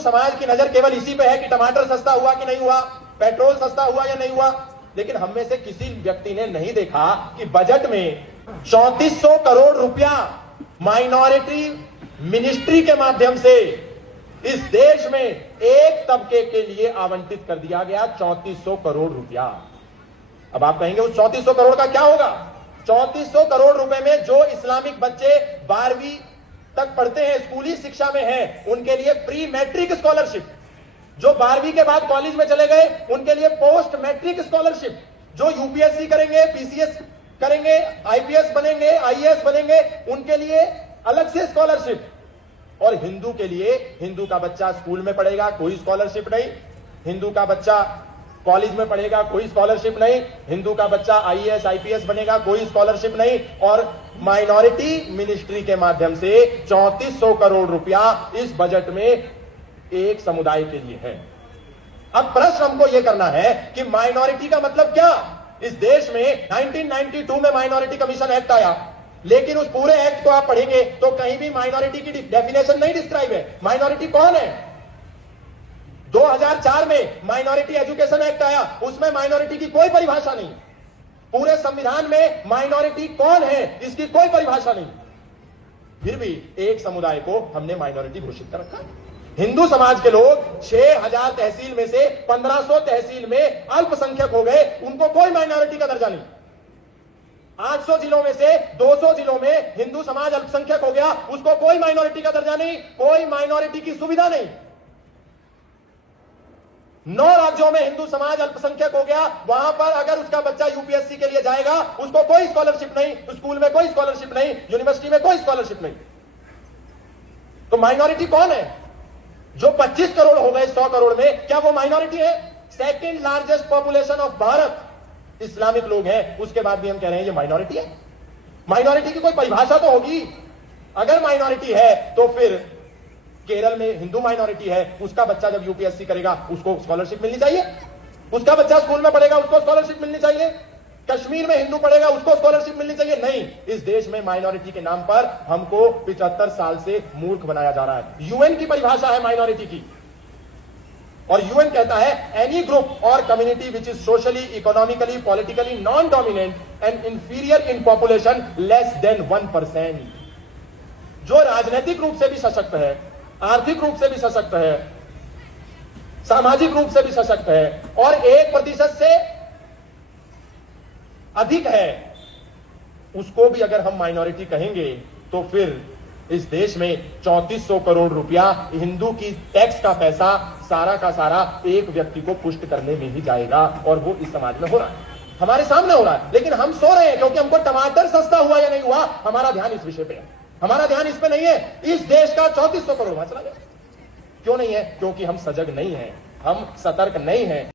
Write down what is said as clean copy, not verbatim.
समाज की नजर केवल इसी पे है कि टमाटर सस्ता हुआ कि नहीं हुआ, पेट्रोल सस्ता हुआ या नहीं हुआ। लेकिन हम में से किसी व्यक्ति ने नहीं देखा कि बजट में 3400 करोड़ रुपया माइनॉरिटी मिनिस्ट्री के माध्यम से इस देश में एक तबके के लिए आवंटित कर दिया गया 3400 करोड़ रुपया। अब आप कहेंगे उस 3400 करोड़ का क्या होगा? 3400 करोड़ रुपए में जो इस्लामिक बच्चे 12वीं तक पढ़ते हैं, स्कूली शिक्षा में हैं, उनके लिए प्री मैट्रिक स्कॉलरशिप, जो 12वीं के बाद कॉलेज में चले गए उनके लिए पोस्ट मैट्रिक स्कॉलरशिप, जो यूपीएससी करेंगे, पीसीएस करेंगे, आईपीएस बनेंगे, आईएएस बनेंगे, उनके लिए अलग से स्कॉलरशिप। और हिंदू के लिए, हिंदू का बच्चा स्कूल में पढ़ेगा, कोई स्कॉलरशिप नहीं। हिंदू का बच्चा कॉलेज में पढ़ेगा, कोई स्कॉलरशिप नहीं। हिंदू का बच्चा आईएएस आईपीएस बनेगा, कोई स्कॉलरशिप नहीं। और माइनॉरिटी मिनिस्ट्री के माध्यम से 3400 करोड़ रुपया इस बजट में एक समुदाय के लिए है। अब प्रश्न हमको यह करना है कि माइनॉरिटी का मतलब क्या? इस देश में 1992 में माइनॉरिटी कमीशन एक्ट आया, लेकिन उस पूरे एक्ट को आप पढ़ेंगे तो कहीं भी माइनॉरिटी की डेफिनेशन नहीं डिस्क्राइब है। माइनॉरिटी कौन है? 2004 में माइनॉरिटी एजुकेशन एक्ट आया, उसमें माइनॉरिटी की कोई परिभाषा नहीं। पूरे संविधान में माइनॉरिटी कौन है इसकी कोई परिभाषा नहीं। फिर भी एक समुदाय को हमने माइनॉरिटी घोषित कर रखा। हिंदू समाज के लोग 6000 तहसील में से 1500 तहसील में अल्पसंख्यक हो गए, उनको कोई माइनॉरिटी का दर्जा नहीं। 800 जिलों में से 200 जिलों में हिंदू समाज अल्पसंख्यक हो गया, उसको कोई माइनॉरिटी का दर्जा नहीं, कोई माइनॉरिटी की सुविधा नहीं। 9 राज्यों में हिंदू समाज अल्पसंख्यक हो गया, वहां पर अगर उसका बच्चा यूपीएससी के लिए जाएगा उसको कोई स्कॉलरशिप नहीं, स्कूल में कोई स्कॉलरशिप नहीं, यूनिवर्सिटी में कोई स्कॉलरशिप नहीं। तो माइनॉरिटी कौन है? जो 25 करोड़ हो गए 100 करोड़ में, क्या वो माइनॉरिटी है? Second largest population of Bharat Islamic लोग हैं, उसके बाद भी हम कह रहे हैं ये माइनॉरिटी है। माइनॉरिटी की कोई परिभाषा तो होगी। अगर माइनॉरिटी है तो फिर केरल में हिंदू माइनॉरिटी है, उसका बच्चा जब यूपीएससी करेगा उसको स्कॉलरशिप मिलनी चाहिए। उसका बच्चा स्कूल में पढ़ेगा उसको स्कॉलरशिप मिलनी चाहिए। कश्मीर में हिंदू पढ़ेगा उसको स्कॉलरशिप मिलनी चाहिए। नहीं, इस देश में माइनॉरिटी के नाम पर हमको 75 साल से मूर्ख बनाया जा रहा है। यूएन की परिभाषा है माइनॉरिटी की, और यूएन कहता है एनी ग्रुप और community which is socially, economically, politically non dominant and inferior in population less than 1%। जो राजनीतिक रूप से भी सशक्त है, आर्थिक रूप से भी सशक्त है, सामाजिक रूप से भी सशक्त है और 1% से अधिक है, उसको भी अगर हम माइनॉरिटी कहेंगे तो फिर इस देश में 3400 करोड़ रुपया हिंदू की टैक्स का पैसा सारा का सारा एक व्यक्ति को पुष्ट करने में ही जाएगा। और वो इस समाज में हो रहा है, हमारे सामने हो रहा है। लेकिन हम सो रहे हैं क्योंकि हमको टमाटर सस्ता हुआ या नहीं हुआ, हमारा ध्यान इस विषय पे है। हमारा ध्यान इस पे नहीं है इस देश का 3400 करोड़ वहां चला गया। क्यों नहीं है? क्योंकि हम सजग नहीं हैं, हम सतर्क नहीं हैं।